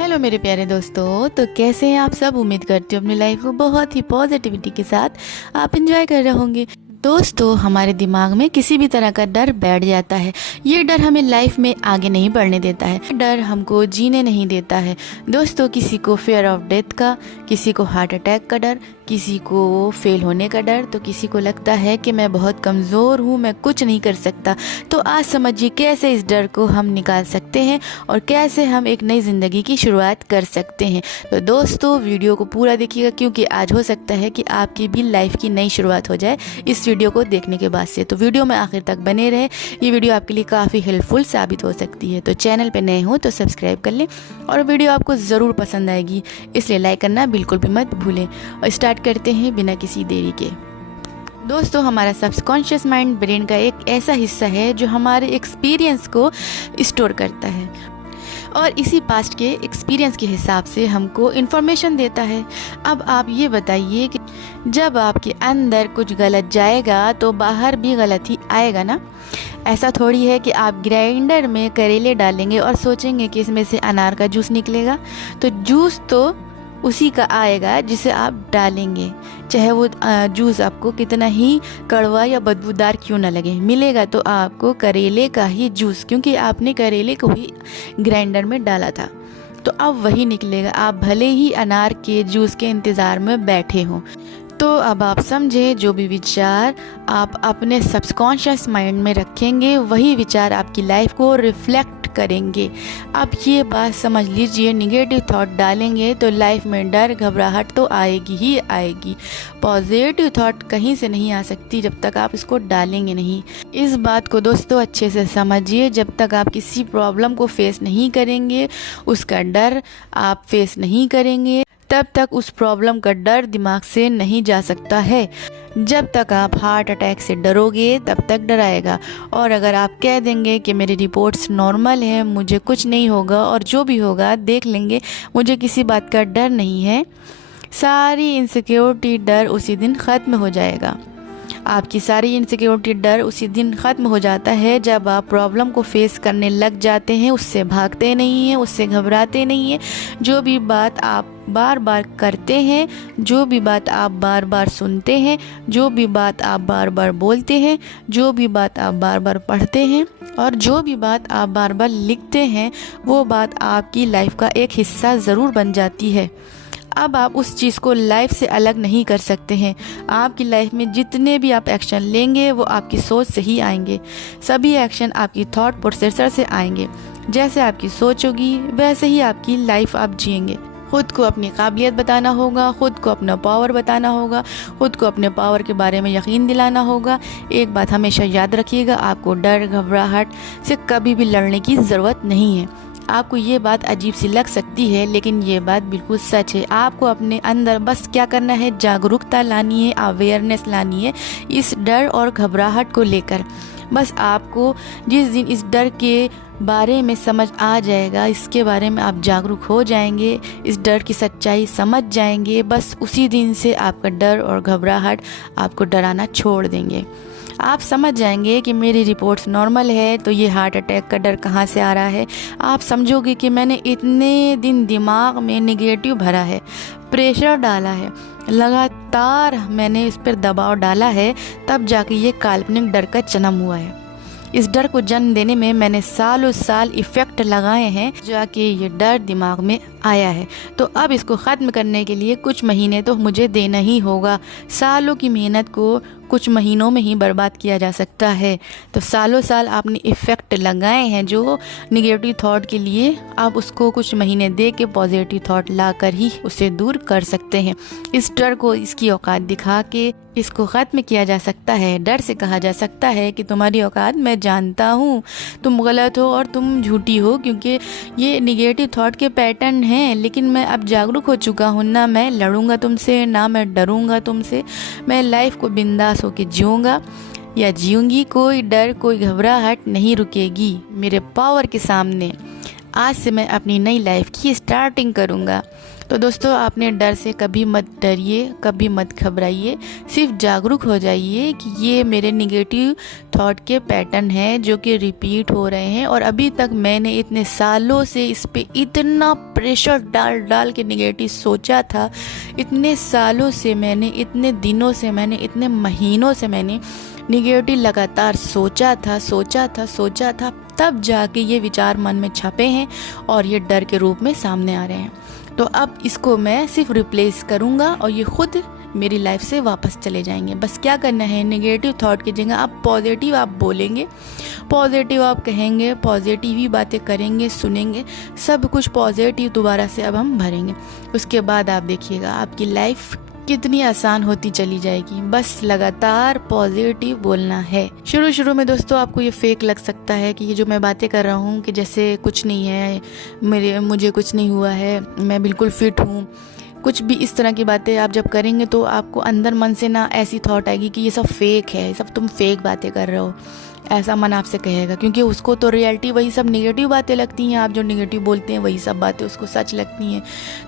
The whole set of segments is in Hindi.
हेलो मेरे प्यारे दोस्तों, तो कैसे हैं आप सब। उम्मीद करती हूँ अपनी लाइफ को बहुत ही पॉजिटिविटी के साथ आप एंजॉय कर रहे होंगे। दोस्तों, हमारे दिमाग में किसी भी तरह का डर बैठ जाता है। ये डर हमें लाइफ में आगे नहीं बढ़ने देता है, डर हमको जीने नहीं देता है। दोस्तों, किसी को फियर ऑफ डेथ का, किसी को हार्ट अटैक का डर, किसी को फेल होने का डर, तो किसी को लगता है कि मैं बहुत कमज़ोर हूँ, मैं कुछ नहीं कर सकता। तो आज समझिए कैसे इस डर को हम निकाल सकते हैं और कैसे हम एक नई ज़िंदगी की शुरुआत कर सकते हैं। तो दोस्तों, वीडियो को पूरा देखिएगा, क्योंकि आज हो सकता है कि आपकी भी लाइफ की नई शुरुआत हो जाए इस वीडियो को देखने के बाद से। तो वीडियो में आखिर तक बने रहे, ये वीडियो आपके लिए काफ़ी हेल्पफुल साबित हो सकती है। तो चैनल पे नए हो तो सब्सक्राइब कर लें, और वीडियो आपको ज़रूर पसंद आएगी, इसलिए लाइक करना बिल्कुल भी मत भूलें। और स्टार्ट करते हैं बिना किसी देरी के। दोस्तों, हमारा सबकॉन्शियस माइंड ब्रेन का एक ऐसा हिस्सा है जो हमारे एक्सपीरियंस को स्टोर करता है और इसी पास्ट के एक्सपीरियंस के हिसाब से हमको इन्फॉर्मेशन देता है। अब आप ये बताइए कि जब आपके अंदर कुछ गलत जाएगा तो बाहर भी गलत ही आएगा ना। ऐसा थोड़ी है कि आप ग्राइंडर में करेले डालेंगे और सोचेंगे कि इसमें से अनार का जूस निकलेगा। तो जूस तो उसी का आएगा जिसे आप डालेंगे, चाहे वो जूस आपको कितना ही कड़वा या बदबूदार क्यों ना लगे, मिलेगा तो आपको करेले का ही जूस, क्योंकि आपने करेले को ही ग्राइंडर में डाला था। तो अब वही निकलेगा, आप भले ही अनार के जूस के इंतज़ार में बैठे हों। तो अब आप समझे, जो भी विचार आप अपने सबकॉन्शियस माइंड में रखेंगे वही विचार आपकी लाइफ को रिफ्लेक्ट करेंगे। आप ये बात समझ लीजिए, निगेटिव थॉट डालेंगे तो लाइफ में डर घबराहट तो आएगी ही आएगी। पॉजिटिव थॉट कहीं से नहीं आ सकती जब तक आप इसको डालेंगे नहीं। इस बात को दोस्तों अच्छे से समझिए, जब तक आप किसी प्रॉब्लम को फेस नहीं करेंगे, उसका डर आप फेस नहीं करेंगे, तब तक उस प्रॉब्लम का डर दिमाग से नहीं जा सकता है। जब तक आप हार्ट अटैक से डरोगे तब तक डर आएगा। और अगर आप कह देंगे कि मेरी रिपोर्ट्स नॉर्मल हैं, मुझे कुछ नहीं होगा और जो भी होगा देख लेंगे, मुझे किसी बात का डर नहीं है, सारी इनसिक्योरिटी डर उसी दिन ख़त्म हो जाएगा। आपकी सारी इनसिक्योरिटी डर उसी दिन ख़त्म हो जाता है जब आप प्रॉब्लम को फेस करने लग जाते हैं, उससे भागते नहीं हैं, उससे घबराते नहीं हैं। जो भी बात आप बार बार करते हैं, जो भी बात आप बार बार सुनते हैं, जो भी बात आप बार बार बोलते हैं, जो भी बात आप बार बार पढ़ते हैं और जो भी बात आप बार बार लिखते हैं, वो बात आपकी लाइफ का एक हिस्सा ज़रूर बन जाती है। अब आप उस चीज़ को लाइफ से अलग नहीं कर सकते हैं। आपकी लाइफ में जितने भी आप एक्शन लेंगे वो आपकी सोच से ही आएंगे। सभी एक्शन आपकी थॉट प्रोसेसर से आएंगे। जैसे आपकी सोच होगी वैसे ही आपकी लाइफ आप जिएंगे। खुद को अपनी काबिलियत बताना होगा, खुद को अपना पावर बताना होगा, खुद को अपने पावर के बारे में यकीन दिलाना होगा। एक बात हमेशा याद रखिएगा, आपको डर घबराहट से कभी भी लड़ने की ज़रूरत नहीं है। आपको ये बात अजीब सी लग सकती है, लेकिन ये बात बिल्कुल सच है। आपको अपने अंदर बस क्या करना है, जागरूकता लानी है, अवेयरनेस लानी है इस डर और घबराहट को लेकर। बस आपको जिस दिन इस डर के बारे में समझ आ जाएगा, इसके बारे में आप जागरूक हो जाएंगे, इस डर की सच्चाई समझ जाएंगे, बस उसी दिन से आपका डर और घबराहट आपको डराना छोड़ देंगे। आप समझ जाएंगे कि मेरी रिपोर्ट्स नॉर्मल है, तो ये हार्ट अटैक का डर कहाँ से आ रहा है। आप समझोगे कि मैंने इतने दिन दिमाग में नेगेटिव भरा है, प्रेशर डाला है, लगातार मैंने इस पर दबाव डाला है, तब जाके ये काल्पनिक डर का जन्म हुआ है। इस डर को जन्म देने में मैंने सालों साल इफ़ेक्ट लगाए हैं, जाके ये डर दिमाग में आया है। तो अब इसको ख़त्म करने के लिए कुछ महीने तो मुझे देना ही होगा। सालों की मेहनत को कुछ महीनों में ही बर्बाद किया जा सकता है। तो सालों साल आपने इफ़ेक्ट लगाए हैं जो निगेटिव थॉट के लिए, आप उसको कुछ महीने दे के पॉजिटिव थॉट ला कर ही उसे दूर कर सकते हैं। इस डर को इसकी औकात दिखा के इसको ख़त्म किया जा सकता है। डर से कहा जा सकता है कि तुम्हारी औकात मैं जानता हूँ, तुम गलत हो और तुम झूठी हो, क्योंकि ये निगेटिव थॉट के पैटर्न हैं। लेकिन मैं अब जागरूक हो चुका हूँ, ना मैं लड़ूंगा तुमसे, ना मैं डरूंगा तुमसे। मैं लाइफ को बिंदास होके जीऊँगा या जीऊँगी। कोई डर कोई घबराहट नहीं रुकेगी मेरे पावर के सामने। आज से मैं अपनी नई लाइफ की स्टार्टिंग करूँगा। तो दोस्तों आपने डर से कभी मत डरिए, कभी मत घबराइए, सिर्फ जागरूक हो जाइए कि ये मेरे निगेटिव थॉट के पैटर्न हैं जो कि रिपीट हो रहे हैं। और अभी तक मैंने इतने सालों से इस पे इतना प्रेशर डाल डाल के निगेटिव सोचा था, इतने सालों से मैंने, इतने दिनों से मैंने, इतने महीनों से मैंने निगेटिव लगातार सोचा था, तब जाके ये विचार मन में छपे हैं और ये डर के रूप में सामने आ रहे हैं। तो अब इसको मैं सिर्फ रिप्लेस करूँगा और ये खुद मेरी लाइफ से वापस चले जाएंगे। बस क्या करना है, नेगेटिव थॉट की जगह आप पॉजिटिव आप बोलेंगे, पॉजिटिव आप कहेंगे, पॉजिटिव ही बातें करेंगे, सुनेंगे, सब कुछ पॉजिटिव दोबारा से अब हम भरेंगे। उसके बाद आप देखिएगा आपकी लाइफ कितनी आसान होती चली जाएगी। बस लगातार पॉजिटिव बोलना है। शुरू में दोस्तों आपको ये फेक लग सकता है कि ये जो मैं बातें कर रहा हूँ कि जैसे कुछ नहीं है, मुझे कुछ नहीं हुआ है, मैं बिल्कुल फिट हूँ, कुछ भी इस तरह की बातें आप जब करेंगे तो आपको अंदर मन से ना ऐसी थॉट आएगी कि ये सब फेक है, सब तुम फेक बातें कर रहे हो, ऐसा मन आपसे कहेगा। क्योंकि उसको तो रियलिटी वही सब नेगेटिव बातें लगती हैं, आप जो नेगेटिव बोलते हैं वही सब बातें उसको सच लगती हैं।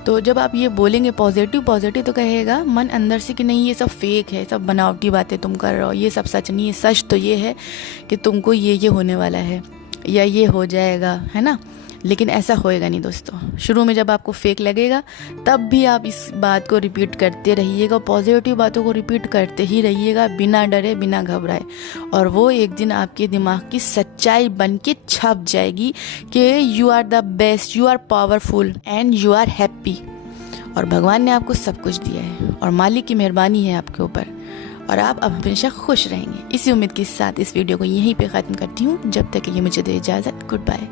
तो जब आप ये बोलेंगे पॉजिटिव तो कहेगा मन अंदर से कि नहीं ये सब फेक है, सब बनावटी बातें तुम कर रहे हो, ये सब सच नहीं है। सच तो ये है कि तुमको ये होने वाला है या ये हो जाएगा, है ना। लेकिन ऐसा होएगा नहीं दोस्तों। शुरू में जब आपको फेक लगेगा तब भी आप इस बात को रिपीट करते रहिएगा, पॉजिटिव बातों को रिपीट करते ही रहिएगा, बिना डरे, बिना घबराए। और वो एक दिन आपके दिमाग की सच्चाई बन के छप जाएगी कि you are the best, you are powerful and you are happy. और भगवान ने आपको सब कुछ दिया है और मालिक की मेहरबानी है आपके ऊपर, और आप अब हमेशा खुश रहेंगे। इसी उम्मीद के साथ इस वीडियो को यहीं पे ख़त्म करती हूँ। जब तक कि ये मुझे दे इजाज़त, गुड बाय।